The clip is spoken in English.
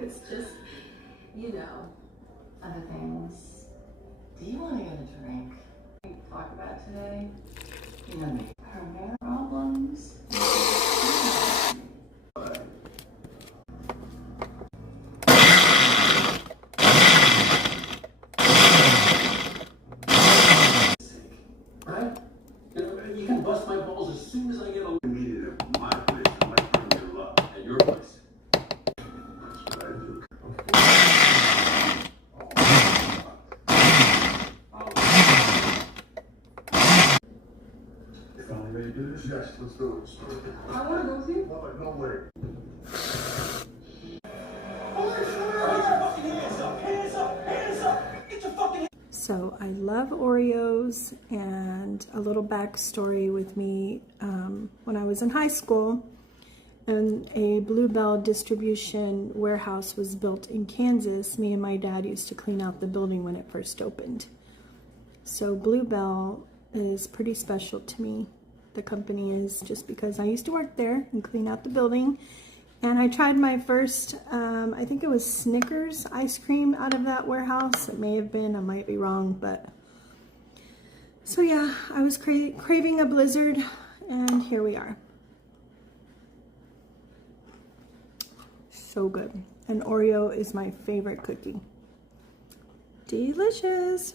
It's just, you know, other things. Do you want to get a drink? Talk about today? You know, her hair problems. Right? You can bust my balls as soon as I get a meeting at my place. I might bring your luck at your place. That's what I do. You finally ready to do this? Yes, let's do it. I want to go with you. No way. So I love Oreos, and a little backstory with me, when I was in high school and a Bluebell distribution warehouse was built in Kansas, me and my dad used to clean out the building when it first opened. So Bluebell is pretty special to me. The company is, just because I used to work there and clean out the building. And I tried my first, I think it was Snickers ice cream out of that warehouse. It may have been, I might be wrong, but. So yeah, I was craving a Blizzard, and here we are. So good. And Oreo is my favorite cookie. Delicious.